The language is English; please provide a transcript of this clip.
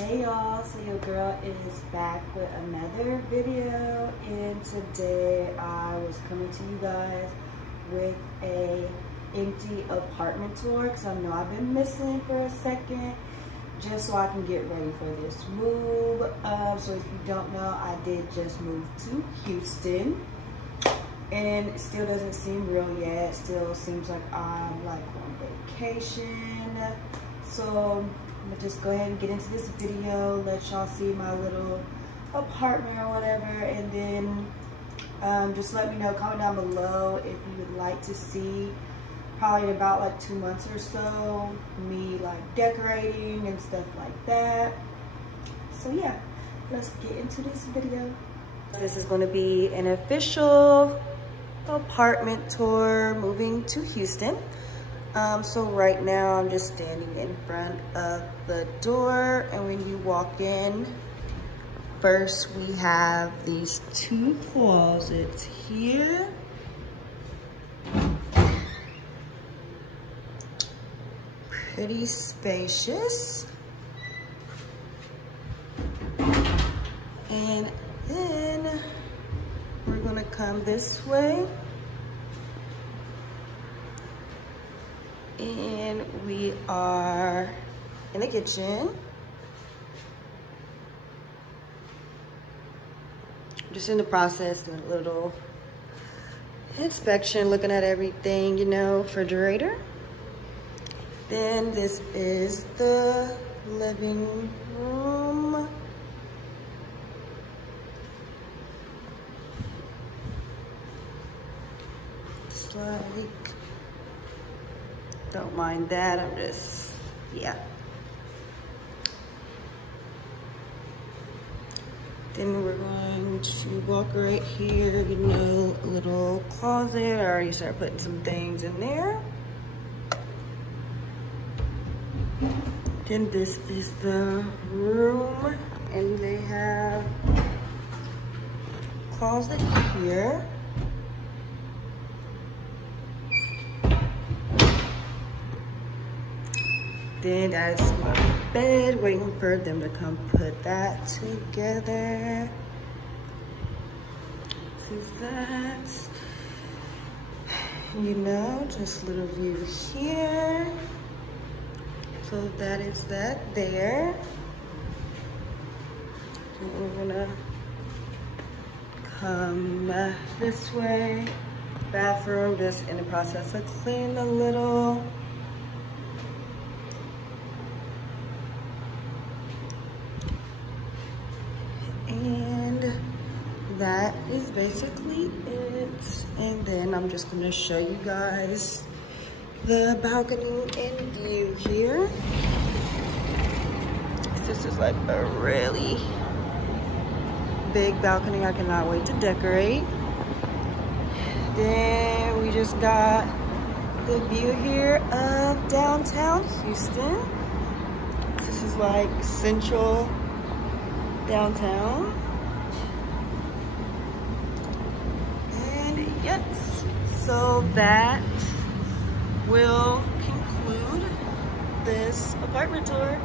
Hey y'all, so your girl is back with another video, and today I was coming to you guys with a empty apartment tour because I know I've been missing for a second, just so I can get ready for this move. So if you don't know, I did just move to Houston, and it still doesn't seem real yet. It still seems like I'm like on vacation. So I'm gonna just go ahead and get into this video, let y'all see my little apartment or whatever, and then just let me know, comment down below if you would like to see, probably in about like 2 months or so, me like decorating and stuff like that. So yeah, let's get into this video. This is going to be an official apartment tour moving to Houston. So right now I'm just standing in front of the door, and when you walk in, first we have these 2 closets here. Pretty spacious. And then we're gonna come this way. And we are in the kitchen. Just in the process, doing a little inspection, looking at everything, you know, refrigerator. Then this is the living room. It's like, don't mind that, I'm just, yeah. Then we're going to walk right here, you know, a little closet. I already started putting some things in there. Then this is the room, and they have a closet here. Then that's my bed, waiting for them to come put that together. This is that. You know, just a little view here. So that is that there. And we're gonna come this way. Bathroom, just in the process of cleaning a little. And that is basically it. And then I'm just gonna show you guys the balcony and view here. This is like a really big balcony. I cannot wait to decorate. Then we just got the view here of downtown Houston. This is like central downtown. And yes, so that will conclude this apartment tour.